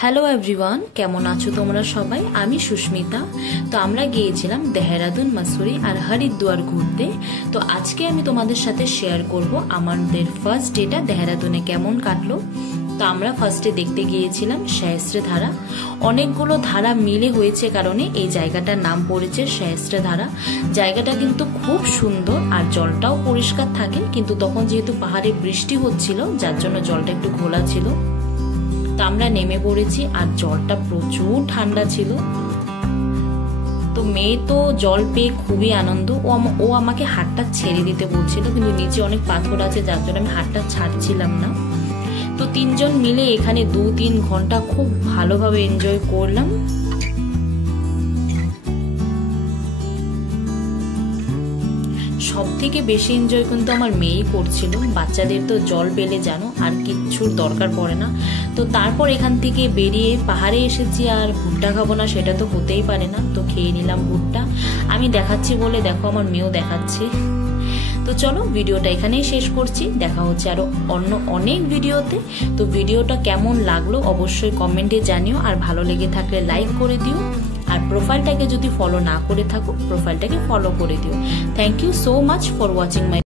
Hello everyone, কেমন আছো তোমরা সবাই? আমি সুস্মিতা। তো আমরা গিয়েছিলাম দেহরাদুন, মাসুরি আর হরিদ্বার ঘুরতে। তো আজকে আমি তোমাদের সাথে শেয়ার করব আমাদের ফার্স্ট ডেটা দেহরাদুনে কেমন কাটলো। তো আমরা ফার্স্টে দেখতে গিয়েছিলাম সহস্র ধারা। অনেকগুলো ধারা মিলে হয়েছে কারণে এই জায়গাটার নাম পড়েছে সহস্র ধারা। জায়গাটা কিন্তু খুব সুন্দর আর জলটাও পরিষ্কার থাকে, কিন্তু তখন যেহেতু পাহাড়ে বৃষ্টি হচ্ছিল যার জন্য জলটা একটু ঘোলা ছিল। তো আমরা নেমে পড়েছি আর জলটা প্রচুর ঠান্ডা ছিল। তো মেয়ে তো জল পেয়ে খুবই আনন্দ। ও আমাকে হাতটা ছেড়ে দিতে বলছিল, কিন্তু নিচে অনেক পাথর আছে যার জন্য আমি হাতটা ছাড়ছিলাম না। তো তিনজন মিলে এখানে 2-3 ঘন্টা খুব ভালোভাবে এনজয় করলাম। সব থেকে বেশি এনজয় কিন্তু আমার মেয়েই করছিল। বাচ্চাদের তো জল পেলে জানো আর কিচ্ছুর দরকার পড়ে না। তো তারপর এখান থেকে বেরিয়ে পাহাড়ে এসেছি, আর ভুট্টা খাবো না সেটা তো হতেই পারে না। তো খেয়ে নিলাম ভুট্টা। আমি দেখাচ্ছি বলে দেখো আমার মেয়েও দেখাচ্ছে। তো চলো ভিডিওটা এখানেই শেষ করছি, দেখা হচ্ছে আরো অন্য অনেক ভিডিওতে। তো ভিডিওটা কেমন লাগলো অবশ্যই কমেন্টে জানিও, আর ভালো লেগে থাকলে লাইক করে দিও, আর প্রোফাইলটাকে যদি ফলো না করে থাকো প্রোফাইলটাকে ফলো করে দিও। Thank you so much for watching my